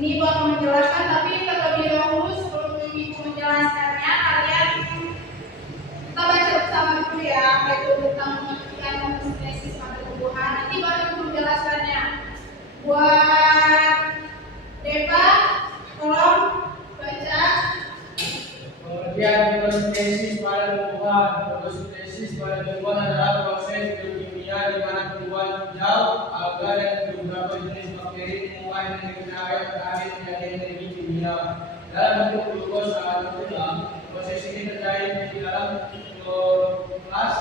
Ini Ibu akan menjelaskan, tapi terlebih dahulu sebelum Ibu menjelaskannya, kalian kita baca bersama dulu ya, apa itu tentang mengertikan homosintesis pada tumbuhan. Nanti baru Ibu menjelaskannya. Buat Depa, tolong baca. Pengertian fotosintesis pada tumbuhan. Fotosintesis pada tumbuhan adalah proses biokimia di mana tumbuhan hijau, alga dan beberapa jenis bakteri mengumpulkan energi cahaya matahari menjadi energi kimia dalam bentuk glukosa atau tulang. Proses ini terjadi di dalam kloroplas,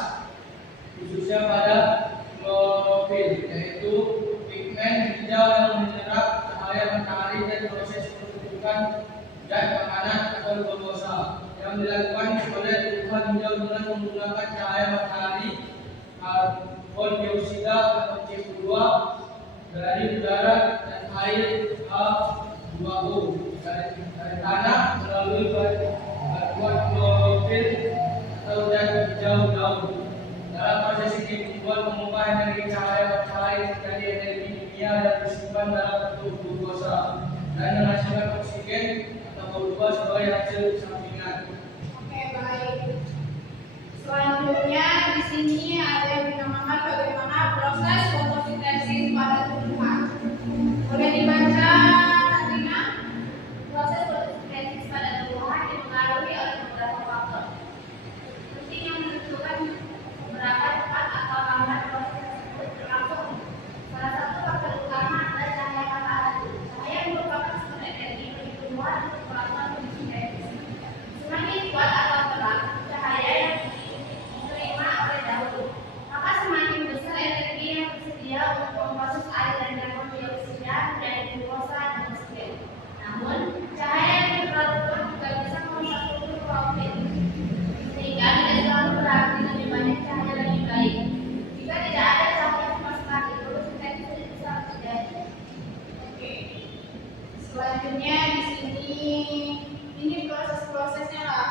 khususnya pada klorofil, yaitu pigmen hijau yang menyerap cahaya matahari dan proses pertumbuhan zat makanan atau glukosa yang dilakukan oleh tumbuhan hijau dengan menggunakan cahaya matahari, karbon dioksida atau CO2 dari udara dan air H2O dari tanah melalui bantuan klorofil atau zat hijau daun. Dalam proses ini tumbuhan mengubah energi cahaya matahari menjadi energi kimia dan disimpan dalam bentuk glukosa dan menghasilkan oksigen atau O2 sebagai hasil sampingan. Oke, baik. Selanjutnya di sini ada yang dinamakan bagaimana proses fotosintesis pada tumbuhan. Boleh dibaca, Natina? Proses fotosintesis pada tumbuhan dipengaruhi oleh beberapa faktor. Penting yang menentukan beberapa cepat atau lambat proses tersebut berlangsung. Salah satu faktor utama adalah cahaya matahari. Cahaya merupakan sumber energi bagi tumbuhan untuk melakukan fotosintesis. Semakin kuat atau terang cahaya yang diterima oleh daun, maka semakin besar energi yang tersedia untuk memproses air dan karbon dioksida menjadi glukosa dan oksigen. Namun, cahaya yang terlalu kuat juga bisa merusak struktur klorofil, sehingga tidak selalu berarti lebih banyak cahaya lebih baik. Jika tidak ada cahaya sama sekali, fotosintesis tidak bisa terjadi. Oke. Selanjutnya di sini ini proses-prosesnya lah.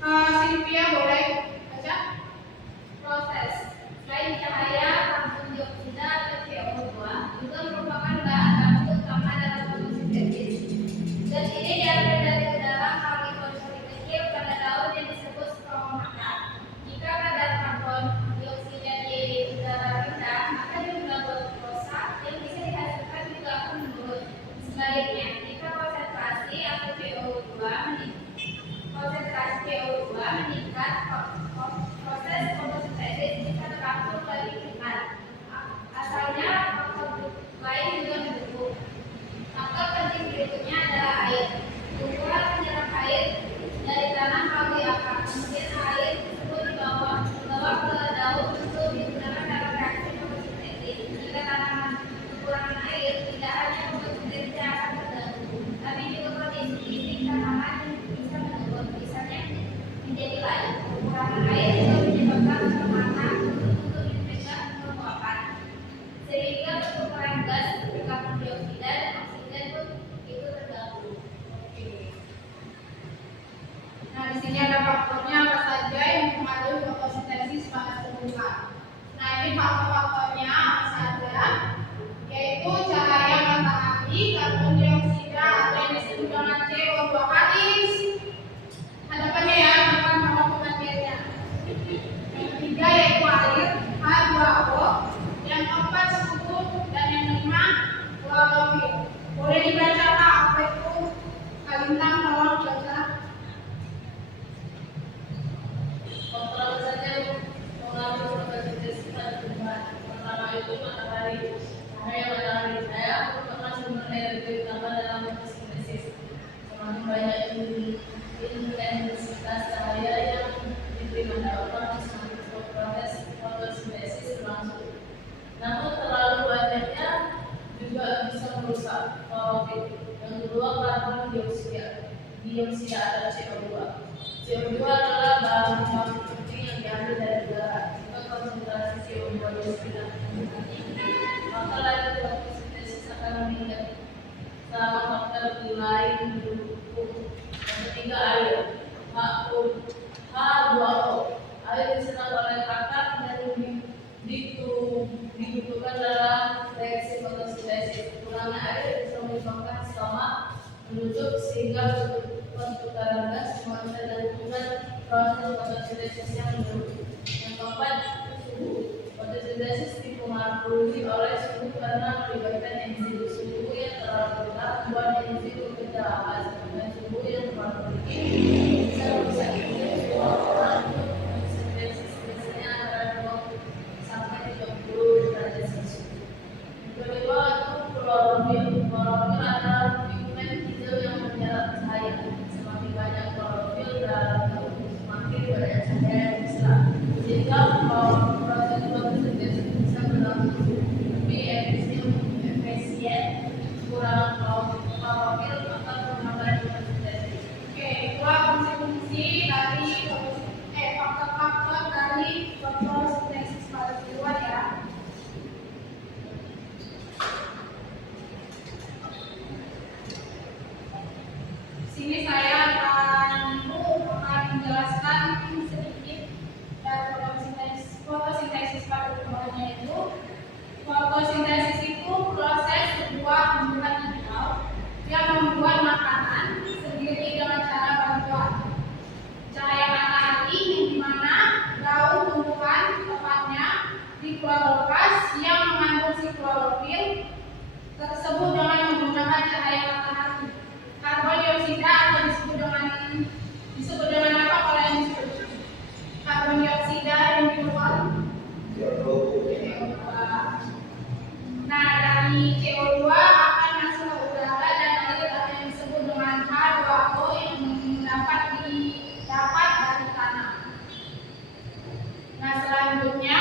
Sylvia boleh baca? Proses selain cahaya, karbon dioksida atau CO2 juga merupakan bahan baku utama dalam fotosintesis. Zat ini diambil dari udara melalui polisir kecil pada daun yang disebut stomata. Jika kadar karbon dioksida di udara rendah, maka jumlah glukosa yang bisa dihasilkan juga akan menurun. Sebaliknya, jika konsentrasi CO2 meningkat, proses fotosintesis bisa berlangsung lebih klorofil. Yang kedua karbon dioksida atau CO2. CO2 adalah bahan baku penting yang diambil dari udara. Jika konsentrasi CO2 dioksida tinggi, maka laju fotosintesis akan meningkat. Selama faktor lain mendukung. Yang ketiga air. H2O. Air diserap oleh kakak dan dibutuhkan dalam reaksi fotosintesis. Kurangnya air bisa menyebabkan stomach menutup sehingga pertukaran gas mengganggu proses fotosintesis yang menurun. Yang keempat, suhu. Fotosintesis dipengaruhi oleh suhu karena melibatkan enzim. Suhu yang terlalu rendah membuat enzim bekerja lambat, sedangkan suhu yang terlalu tinggi bisa merusak enzim semua untuk fotosintesis, biasanya antara 20 sampai 30 derajat Celcius. Yang kedua itu klorofil. Klorofil adalah pigmen hijau yang menyerap cahaya. Semakin banyak klorofil dalam tubuh, semakin banyak cahaya yang diserap. Sehingga proses fotosintesis bisa berlangsung lebih efisien. Kurang klorofil akan menghambat fotosintesis. Oke, dua fungsi-fungsi dari faktor-faktor dari fotosintesis pada tumbuhan ya. Sini saya akan menjelaskan sedikit dari fotosintesis pada tumbuhannya itu. Fotosintesis itu proses sebuah tumbuhan hijau yang membuat makanan sendiri dengan cara bantuan cahaya matahari, yang dimana daun tumbuhan tepatnya di kloroplast yang mengandung si klorofil tersebut dengan menggunakan cahaya matahari. Karbon dioksida atau disebut dengan apa kalau yang disebut? Karbon dioksida yang dibuat CO2. Nah, dari CO2 akan masuk ke udara dan air atau yang disebut dengan H2O yang dapat dari tanah. Nah, selanjutnya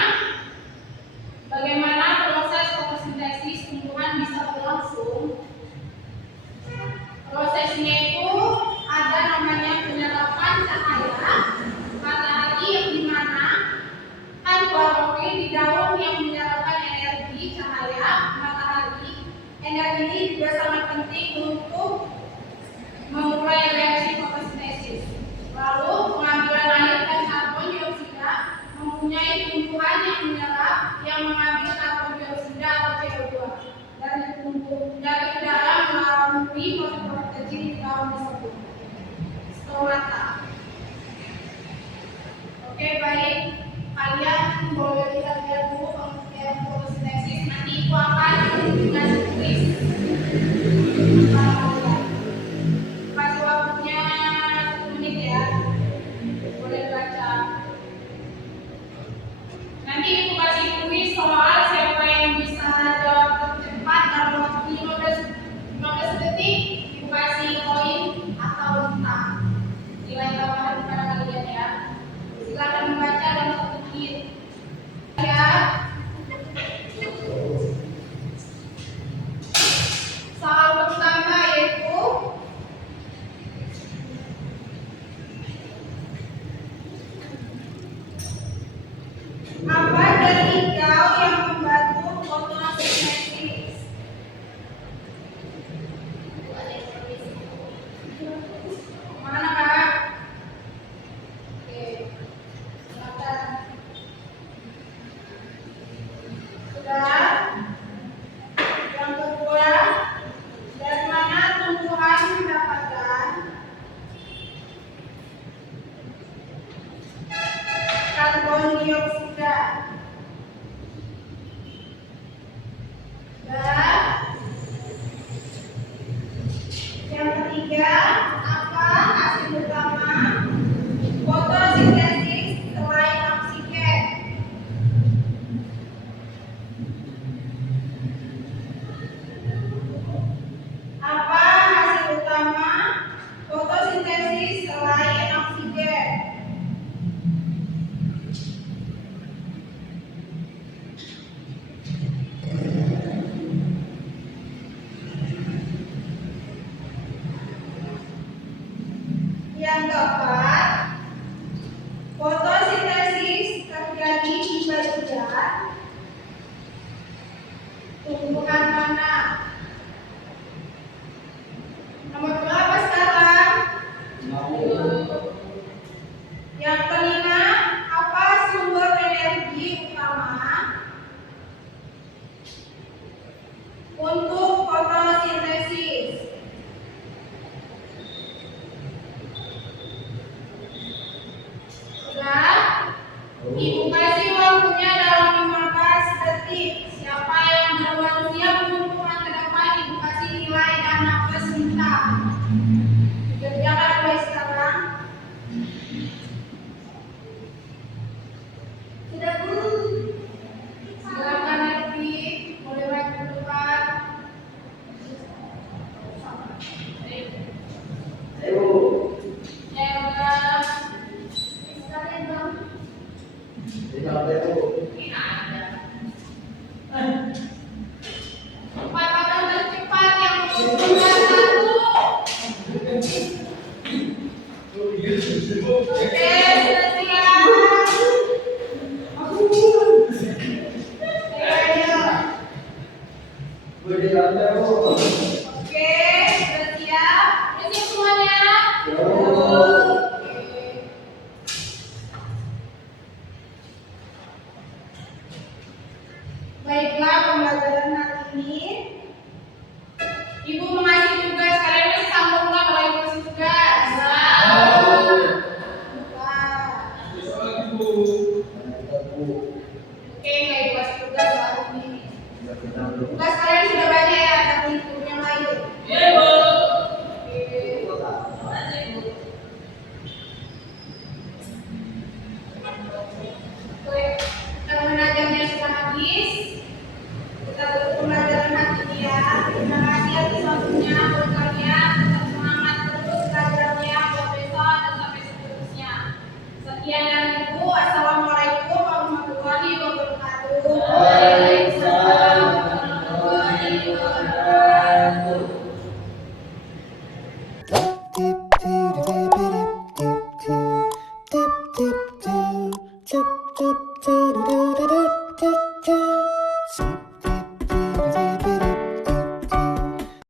bagaimana proses fotosintesis tumbuhan bisa berlangsung? Prosesnya itu ada namanya penyerapan cahaya matahari, yang dimana kan klorofil di daun yang menyerapkan energi cahaya matahari. Energi ini juga sangat penting untuk memulai reaksi fotosintesis. Lalu pengambilan air dan karbon dioksida mempunyai tumbuhan yang menyerap yang mengambil karbon dioksida atau CO2 dari udara melalui pori-pori kecil di daun tersebut. Stomata. Oke, baik. Kalian boleh lihat dulu pengertian fotosintesis. Nanti aku akan kasih tulis. Kasih waktunya 1 menit ya. Boleh baca. Nanti aku kasih tulis soal siapa yang bisa jawab tercepat dalam waktu 15 detik. Aku kasih koin atau bintang. Nilai tambahan kepada kalian ya. Silakan membaca dalam 1 menit. Ya. Soal pertama yaitu apa dari hijau yang membantu fotosintesis? Mana Kak? Oke, silakan. Sudah. Yang kedua, dari mana tumbuhan mendapatkan karbon dioksida? Dan yang ketiga, apa hasil utama fotosintesis selain oksigen? Apa hasil utama fotosintesis selain oksigen? yang keempat, fotosintesis terjadi di bagian tumbuhan mana? Nomor berapa sekarang? Yang kelima, apa sumber energi utama untuk fotosintesis? Sudah? Ibu kasih waktunya dalam 15 detik. Siapa yang duluan siap mengumpulkan ke depan, ibu kasih nilai dana plus minta. Kerjakan mulai sekarang. Sudah Bu? Silakan Ervi, mulai maju ke depan. Ya udah. Sekalian Bang. Ini ada. Empat orang tercepat yang mengumpulkan satu. Oke, sudah siap. Oke, sudah siap. Siap semuanya? Oke. Baiklah, pembelajaran hari ini Ibu mengasih tugas. Kalian masih sambung nggak kalau Ibu kasih tugas? Oke, nggak Ibu kasih tugas hari ini. Tugas kalian sudah banyak ya, tapi guru yang lain. Oke, pembelajarannya sudah habis. Kita tutup pembelajaran hari ini ya. Terima kasih atas waktunya buat kalian. Tetap semangat terus belajarnya buat besok dan sampai seterusnya. Sekian dari Ibu. Assalamualaikum warahmatullahi wabarakatuh. Waalaikumsalam warahmatullahi wabarakatuh.